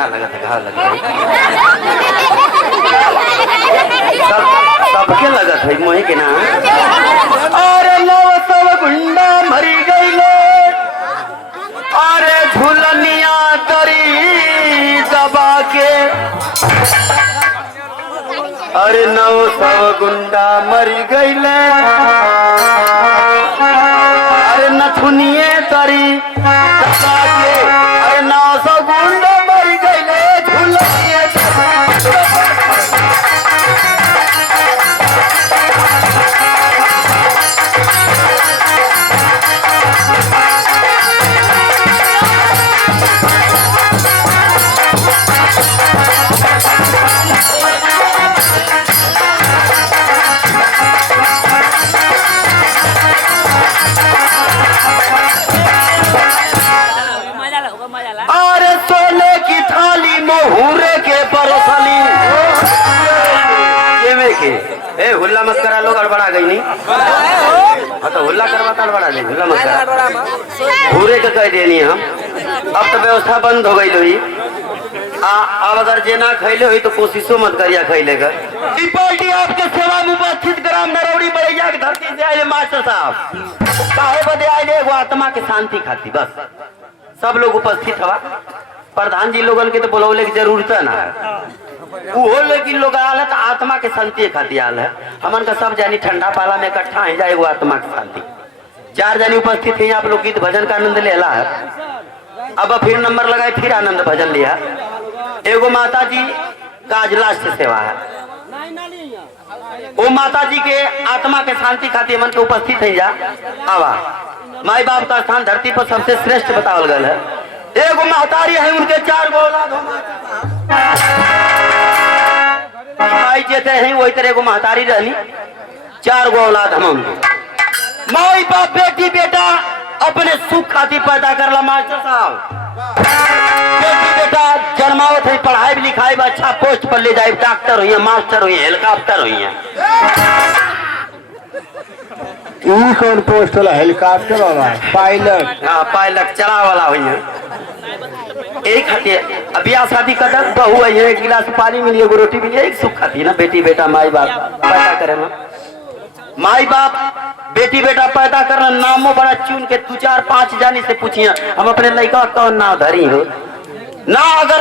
ठंडा लगा था घाव लगा सबके लगत है मोही के ना। अरे नौ सब गुंडा मरी गईले, अरे झुलनिया तरी दबा के, अरे नौ सब गुंडा मरी गईले, अरे नथुनिए तरी दबा के, अरे नौ सब गुंडा मरी गईले झुलनिए हुल्ला मत करा, लोग गड़बड़ा गई नहीं। हाँ तो हुल्ला करवाता गड़बड़ा नहीं, हुल्ला मत करा, पूरे का कह देनी हम। अब तो व्यवस्था बंद हो गई लोही। अब अगर जेना खैले हुई तो कोशिशो मत करिया खैले का। पार्टी आपके सेवा में उपस्थित ग्राम नरौड़ी बरैया की धरती से आए मास्टर साहब काहे बदे आए वो आत्मा के शांति खाती, बस सब लोग उपस्थित हवा। प्रधान जी लोगन के तो बुलौले की जरूरत ना है, वो लेकिन लोग आल है तो आत्मा के शांति खातिर आल है। हमन का सब जानी ठंडा पाला में इकट्ठा है जाए वो आत्मा की शांति। 4 जानी उपस्थित है, आप लोग गीत भजन का आनंद लेला है। अब फिर नंबर लगाए, फिर आनंद भजन लिया। एगो माता जी का आज लास्ट सेवा है, वो माता जी के आत्मा के शांति खातिर मन के उपस्थित है जा। आवा माई बाप का स्थान धरती पर सबसे श्रेष्ठ बतावल गल है। एगो महतारी है, उनके 4 गो औलाद हो। माई जैसे हैं वही तरह को महतारी रहनी, 4 गो औलाद हम उनके। माई बाप बेटी बेटा अपने सुख खातिर पैदा करला मास्टर साहब। बेटी बेटा जन्मावत है, पढ़ाई लिखाई अच्छा पोस्ट पर ले जाए, डॉक्टर हुई, मास्टर हुई, हेलीकॉप्टर हुई। कौन पोस्ट वाला? हेलीकॉप्टर वाला, पायलट। हाँ पायलट चला वाला हुई है। एक खातिर ब्याह शादी कर बहू है, एक गिलास पानी मिली, एगो रोटी मिली, एक सुख खाती ना। बेटी बेटा माई बाप पैदा करे ना, माई बाप बेटी बेटा पैदा करना नामों बड़ा चुन के 2 4 5 जानी से पूछिए हम अपने लड़का कौन नाम धरी हो ना। अगर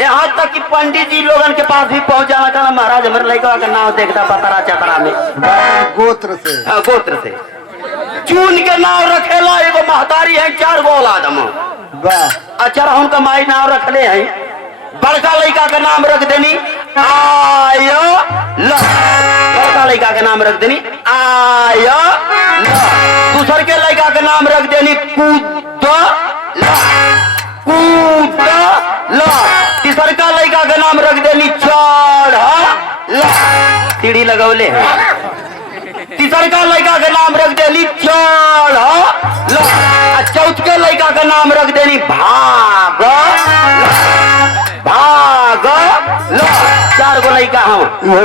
यहाँ तक कि पंडित जी लोगन के पास भी पहुंच जाना कहना महाराज हमारे लड़का का नाम देखता पतरा चतरा में गोत्र से। हाँ गोत्र से चुन के नाम रखेला। एगो महतारी है, 4 गो औलाद हम। अच्छा उनका माई नाम रखले है। बड़का लड़का का नाम रख देनी आयो ल, बड़का लड़का का नाम रख देनी आयो ल। दूसर के लड़का का नाम रख देनी कूद ल, कूद ल। तीसर का लड़का का नाम रख देनी चढ़ ल, सीढ़ी लगौले है। तीसर का लड़का का नाम रख देनी चढ़ ल। चौथ के लड़का का नाम रख देनी भाग भाग लो। 4 गो लड़का हम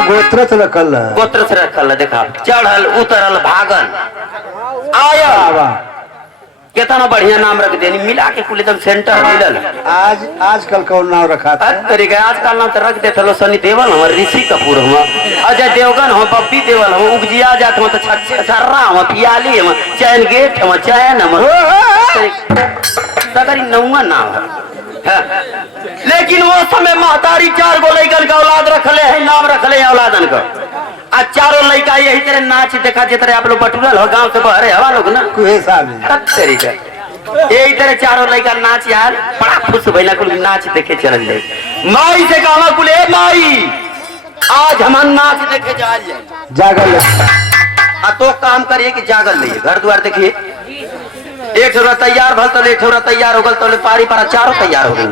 गोत्र से रखल है, गोत्र से रखल है। देखा चढ़ल उतरल भागल आया, कितना बढ़िया नाम रख देनी मिला के कुल एकदम सेंटर मिलल। आजकल कौन नाम रखा था? तरीका आजकल नाम तो रख देते लो सनी देवल हम, ऋषि कपूर हम, अजय देवगन हम, बब्बी देवल हम, उगजिया जात हम, तो छर्रा हम, पियाली हम, चैन गेट हम, चैन हम, सगरी 9 नाम है। लेकिन वो समय महतारी 4 गो लड़कन का औलाद रखले है, नाम रखले है औलादन का। आज 4 लड़का यही तरह नाच देखा जितने आप लोग बटुरल हो गांव से बहरे हवा लोग ना तरीका यही तरह 4 लड़का नाच यार बड़ा खुश भैया कुल नाच देखे चल जाए। माई से कहा कुल ए माई आज हम नाच देखे जागल तो काम करिए कि जागल रहिए। घर द्वार देखिए, एक ठोरा तैयार भल तो एक ठोरा तैयार हो गल तो पारी पारा 4 तैयार हो गए।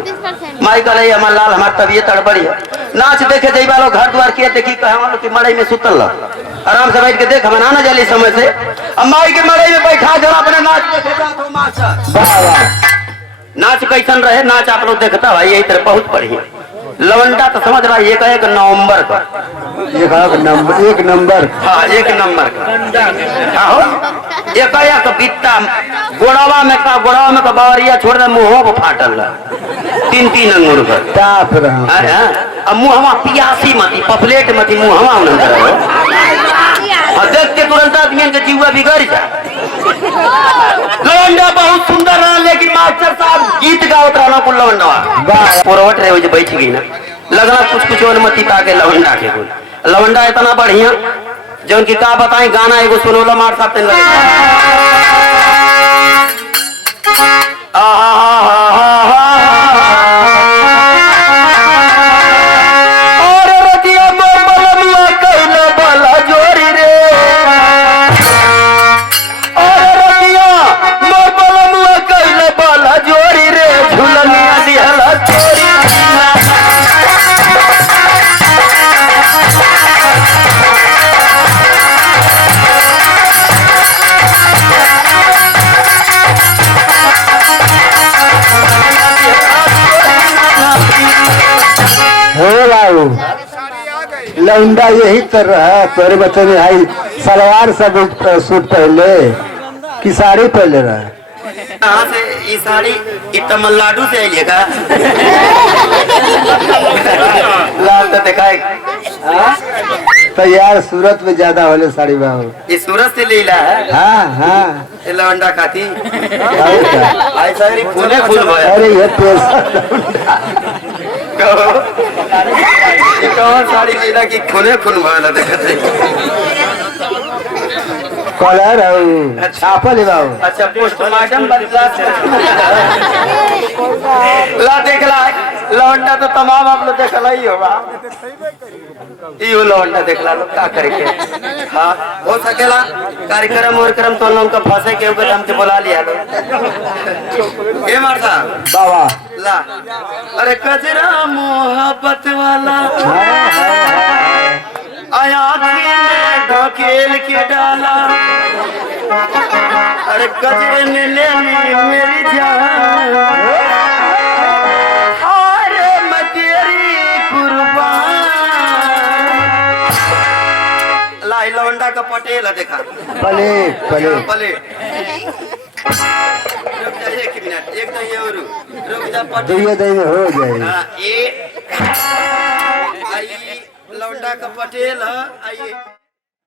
माई कहे हमार लाल हमार तबियत अड़बड़ी है, नाच देखे जाइबा लो घर द्वार किए देखी कहे कि मड़ई में सुतल आराम से बैठ के देख हम ना जली समय से। अब माई के मड़ई में बैठा जरा अपने नाच देखे नाच कैसन रहे नाच आप लोग देखता भाई यही तरह बहुत बढ़िया। लवंडा तो समझ रहा है, एक नवंबर का। एक नंबर हाँ, 1 नंबर का। हाँ हो, एक बित्ता गोड़ावा में का बावरिया छोड़ दे, मुँह पर फाटल रहा 3 अंगूर का। टाप रहा अब मुँहवा पियासी मती, पफलेट मती मुँहवा उनकर हो। देख के तुरंत आदमी के जीवा बिगड़ जा। लवंडा बहुत सुंदर रहा, लेकिन मास्टर साहब गीत गावत रहना कुल लवंडवा। पुरवट रहे जो बैठ गई ना, लगना कुछ अनुमति पाके लवंडा के कुल। लवंडा इतना बढ़िया जो उनकी का बताई, गाना एगो सुनोला मार साहब तेन लौंडा यही तर रहा। तोरे बच्चे ने हाई सलवार सब सूट पहले कि साड़ी पहले रहा। कहाँ से ये साड़ी तमिलनाडु से आई का? लाल तो दिखाए तो यार सूरत में ज्यादा होले साड़ी बाबू। ये सूरत से लीला है। हाँ हाँ ये लवंडा खाती ऐसा फूल भया। अरे ये कौन साड़ी लीला की खूने भला देखते कलर छापल है बाबू। अच्छा, पोस्टमार्टम बदला ला देख ला। लवंडा तो तमाम आप लोग देखला ही होगा। यो लवंडा देखला लोग का करके। हाँ, हो सकेला कार्यक्रम तो लोग का फंसे के ऊपर हम के बुला लिया लो। ये मारता बाबा ला, अरे कजरा मोहब्बत वाला आया ढकेल के डाला, अरे कजरे ने ले ली मेरी जान, अरे मैं तेरी कुर्बान। लाई लवंडा का पटेल है देखा। पलेट पलेट पलेट। रुक जा 1 मिनट, एक नहीं और रुक जा पटेल। दुनिया दिन में हो जाएगी। हाँ, ये आई लवंडा का पटेल है। आइए।